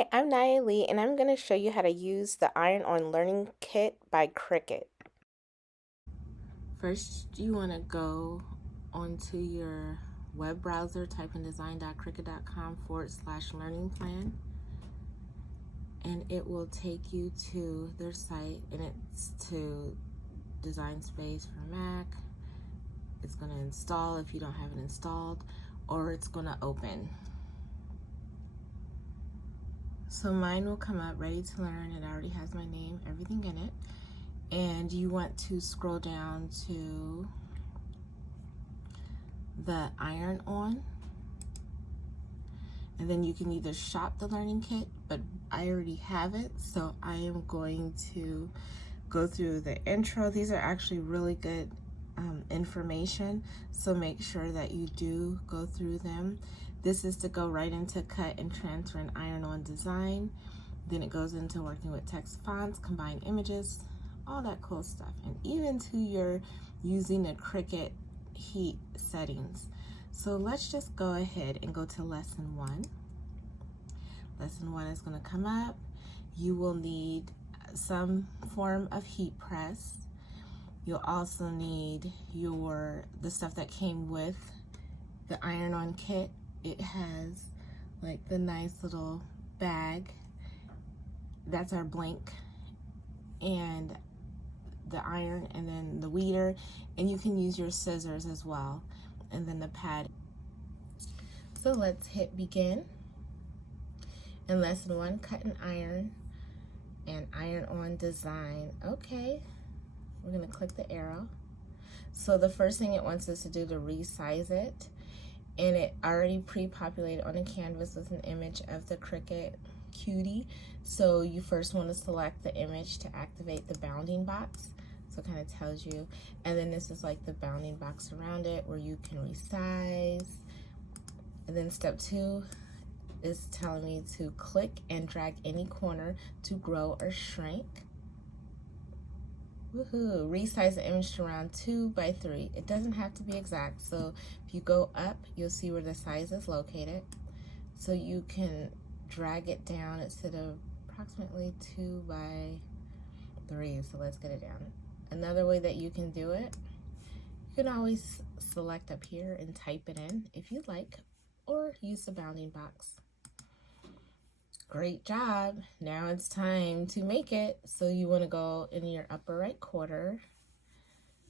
Hi, I'm Lee, and I'm going to show you how to use the Iron-On Learning Kit by Cricut. First, you want to go onto your web browser, type in design.cricut.com/learning plan, and it will take you to their site, and it's to Design Space for Mac. It's going to install if you don't have it installed, or it's going to open. So mine will come up, ready to learn. It already has my name, everything in it. And you want to scroll down to the Iron-On. And then you can either shop the learning kit, but I already have it. So I am going to go through the intro. These are actually really good information. So make sure that you do go through them. This is to go right into cut and transfer an Iron-On design. Then it goes into working with text fonts, combine images, all that cool stuff. And even to your using the Cricut heat settings. So let's just go ahead and go to lesson 1. Lesson 1 is going to come up. You will need some form of heat press. You'll also need the stuff that came with the Iron-On kit. It has like the nice little bag. That's our blank and the iron, and then the weeder, and you can use your scissors as well, and then the pad. So let's hit begin. In lesson 1, cut and iron Iron-On design. Okay, we're gonna click the arrow. So the first thing it wants us to do to resize it, and it already pre-populated on a canvas with an image of the Cricut cutie. So you first want to select the image to activate the bounding box. So it kind of tells you, and then this is like the bounding box around it where you can resize. And then step 2 is telling me to click and drag any corner to grow or shrink. Woohoo! Resize the image to around 2 by 3. It doesn't have to be exact, so if you go up, you'll see where the size is located. So you can drag it down. It said approximately 2 by 3, so let's get it down. Another way that you can do it, you can always select up here and type it in if you'd like, or use the bounding box. Great job. Now it's time to make it. So you want to go in your upper right corner.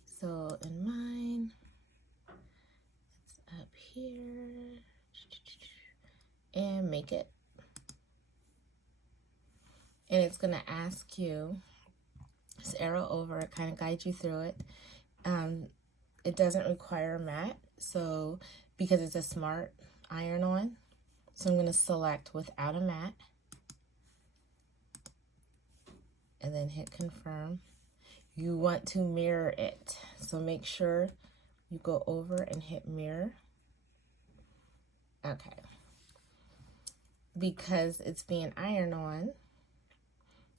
So in mine, it's up here, and make it. And it's going to ask you, this arrow over, kind of guide you through it. It doesn't require a mat, so because it's a smart Iron-On. So I'm going to select without a mat, and then hit confirm. You want to mirror it, so make sure you go over and hit mirror. Okay. Because it's being Iron-On,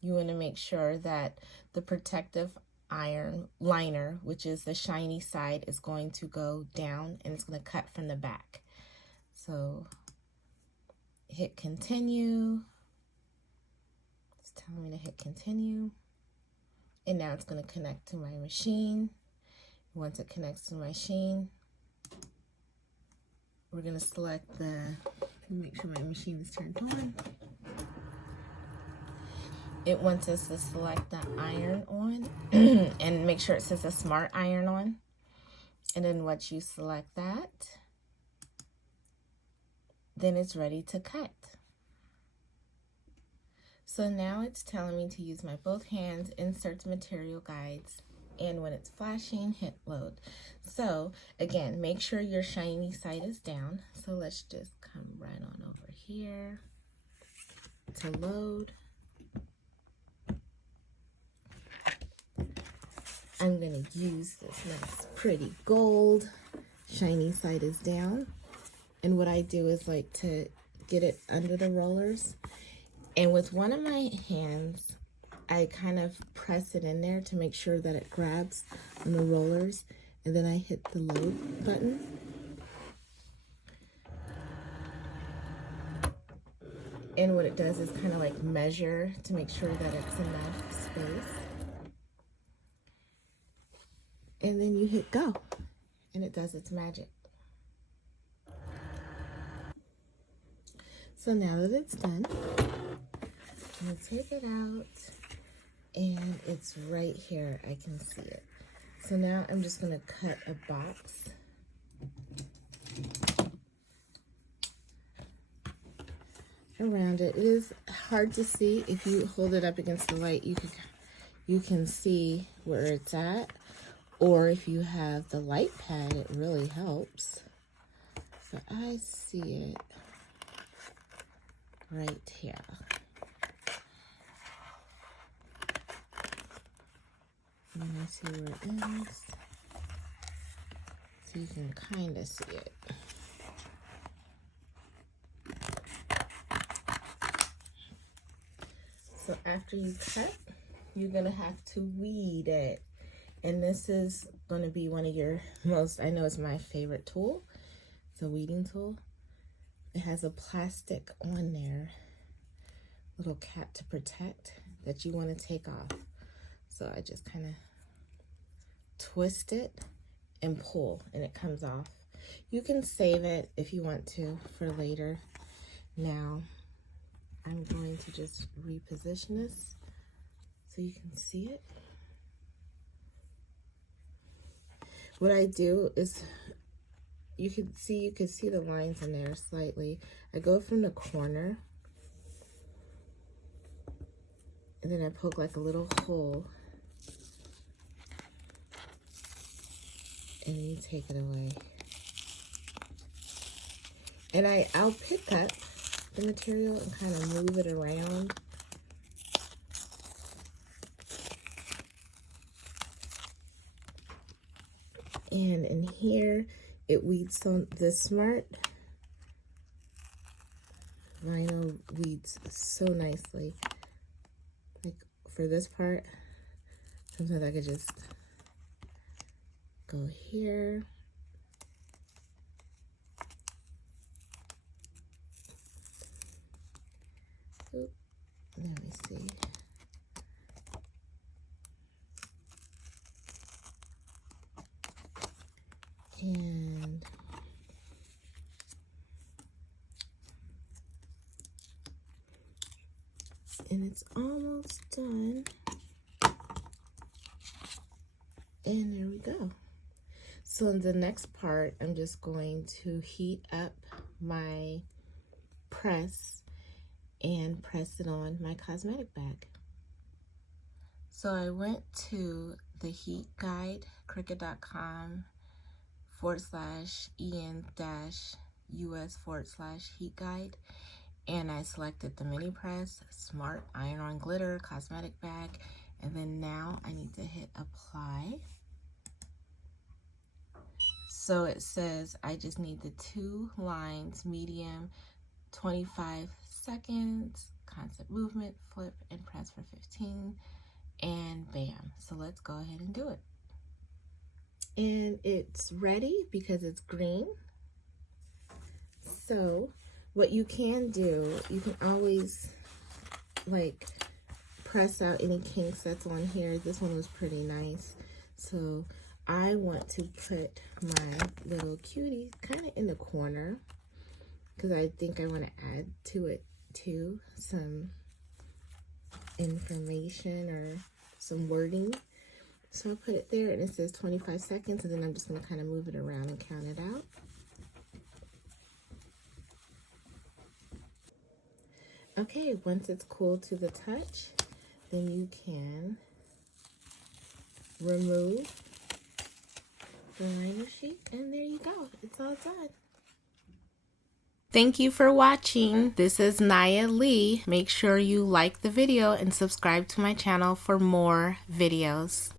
you want to make sure that the protective iron liner, which is the shiny side, is going to go down, and it's going to cut from the back. So hit continue. It's telling me to hit continue. And now it's going to connect to my machine. Once it connects to my machine, we're going to select make sure my machine is turned on. It wants us to select the Iron-On and make sure it says a smart Iron-On. And then once you select that, then it's ready to cut. So now it's telling me to use my both hands, insert the material guides, and when it's flashing, hit load. So again, make sure your shiny side is down. So let's just come right on over here to load. I'm going to use this nice pretty gold. Shiny side is down. And what I do is like to get it under the rollers. And with one of my hands, I kind of press it in there to make sure that it grabs on the rollers. And then I hit the load button. And what it does is kind of like measure to make sure that it's enough space. And then you hit go, and it does its magic. So now that it's done, I'm gonna take it out, and it's right here. I can see it. So now I'm just gonna cut a box. Around it. It is hard to see. If you hold it up against the light, you can see where it's at. Or if you have the light pad, it really helps. So I see it right here. And I see where it is. So you can kind of see it. So after you cut, you're gonna have to weed it. And this is gonna be one of your most, I know it's my favorite tool. It's a weeding tool. It has a plastic on there, little cap to protect, that you wanna take off. So I just kind of twist it and pull, and it comes off. You can save it if you want to for later. Now, I'm going to just reposition this so you can see it. What I do is, you can see the lines in there slightly. I go from the corner, and then I poke like a little hole, and you take it away. And I'll pick up the material and kind of move it around. And in here, it weeds the Smart vinyl weeds so nicely. Like for this part, sometimes I could just go here. Oop, let me see. And it's almost done. And there we go. So in the next part, I'm just going to heat up my press and press it on my cosmetic bag. So I went to the heat guide, cricut.com/en-us/heat guide, and I selected the mini press, Smart iron-on glitter cosmetic bag, and then now I need to hit apply. So it says I just need the 2 lines, medium, 25 seconds, constant movement, flip and press for 15, and bam. So let's go ahead and do it. And it's ready because it's green. So what you can do, you can always like press out any kinks that's on here. This one was pretty nice. So I want to put my little cutie kind of in the corner because I think I want to add to it too some information or some wording. So I'll put it there, and it says 25 seconds, and then I'm just going to kind of move it around and count it out. Okay, once it's cool to the touch, then you can remove the liner sheet, and there you go. It's all done. Thank you for watching. This is Nhia Lee. Make sure you like the video and subscribe to my channel for more videos.